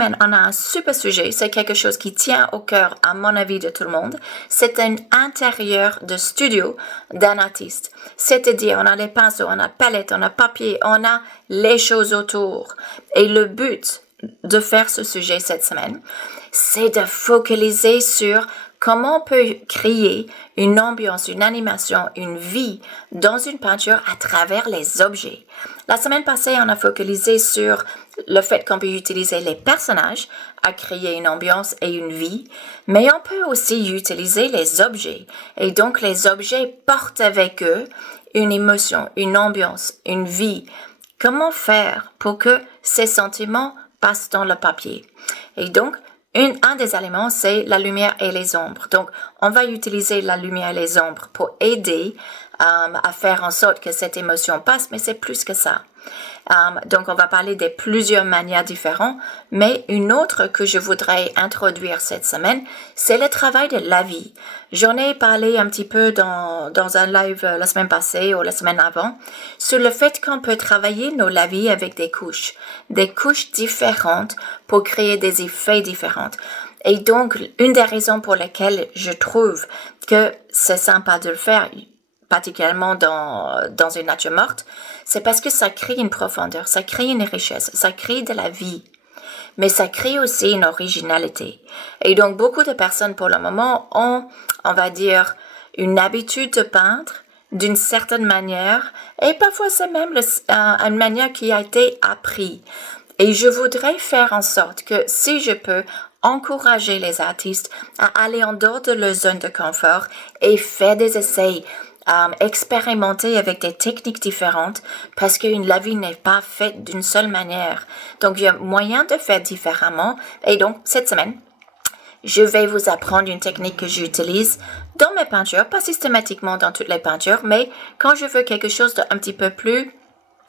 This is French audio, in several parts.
On a un super sujet, c'est quelque chose qui tient au cœur, à mon avis, de tout le monde. C'est un intérieur de studio d'un artiste. C'est-à-dire, on a les pinceaux, on a palette, on a papier, on a les choses autour. Et le but de faire ce sujet cette semaine, c'est de focaliser sur comment on peut créer une ambiance, une animation, une vie dans une peinture à travers les objets. La semaine passée, on a focalisé sur le fait qu'on peut utiliser les personnages à créer une ambiance et une vie, mais on peut aussi utiliser les objets. Et donc, les objets portent avec eux une émotion, une ambiance, une vie. Comment faire pour que ces sentiments passent dans le papier? Et donc, un des éléments, c'est la lumière et les ombres. Donc, on va utiliser la lumière et les ombres pour aider à faire en sorte que cette émotion passe, mais c'est plus que ça. Donc, on va parler de plusieurs manières différentes, mais une autre que je voudrais introduire cette semaine, c'est le travail de la vie. J'en ai parlé un petit peu dans un live la semaine passée ou la semaine avant, sur le fait qu'on peut travailler nos lavis avec des couches différentes pour créer des effets différents. Et donc, une des raisons pour lesquelles je trouve que c'est sympa de le faire, particulièrement dans une nature morte, c'est parce que ça crée une profondeur, ça crée une richesse, ça crée de la vie, mais ça crée aussi une originalité. Et donc, beaucoup de personnes, pour le moment, ont, on va dire, une habitude de peindre d'une certaine manière, et parfois c'est même une manière qui a été apprise. Et je voudrais faire en sorte que, si je peux, encourager les artistes à aller en dehors de leur zone de confort et faire des essais, expérimenter avec des techniques différentes, parce que la vie n'est pas faite d'une seule manière. Donc, il y a moyen de faire différemment. Et donc, cette semaine, je vais vous apprendre une technique que j'utilise dans mes peintures, pas systématiquement dans toutes les peintures, mais quand je veux quelque chose d'un petit peu plus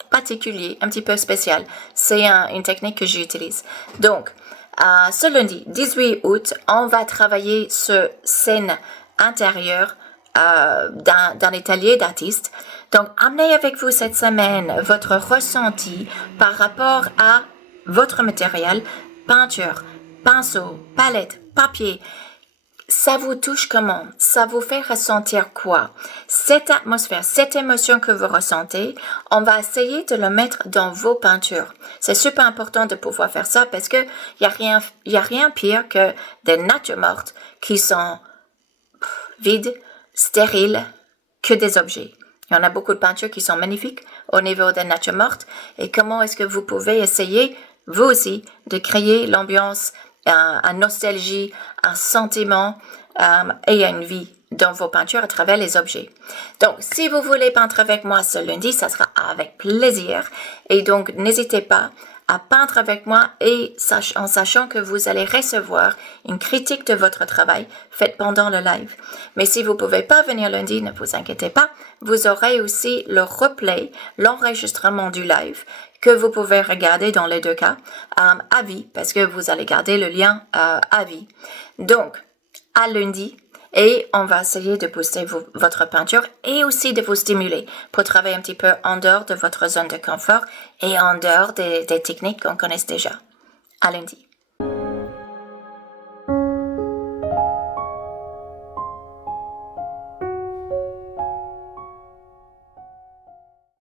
particulier, un petit peu spécial, c'est une technique que j'utilise. Donc, ce lundi, 18 août, on va travailler ce scène intérieure d'un atelier d'artiste. Donc, amenez avec vous cette semaine votre ressenti par rapport à votre matériel, peinture, pinceau, palette, papier. Ça vous touche comment? Ça vous fait ressentir quoi? Cette atmosphère, cette émotion que vous ressentez, on va essayer de le mettre dans vos peintures. C'est super important de pouvoir faire ça parce que y a rien pire que des natures mortes qui sont vides, stériles, que des objets. Il y en a beaucoup de peintures qui sont magnifiques au niveau des natures mortes. Et comment est-ce que vous pouvez essayer, vous aussi, de créer l'ambiance, une nostalgie, un sentiment et une vie dans vos peintures à travers les objets. Donc, si vous voulez peindre avec moi ce lundi, ça sera avec plaisir. Et donc, n'hésitez pas à peindre avec moi et en sachant que vous allez recevoir une critique de votre travail faite pendant le live. Mais si vous pouvez pas venir lundi, ne vous inquiétez pas, vous aurez aussi le replay, l'enregistrement du live que vous pouvez regarder dans les deux cas à vie, parce que vous allez garder le lien à vie. Donc, à lundi, et on va essayer de booster votre peinture et aussi de vous stimuler pour travailler un petit peu en dehors de votre zone de confort et en dehors des techniques qu'on connaît déjà. À lundi.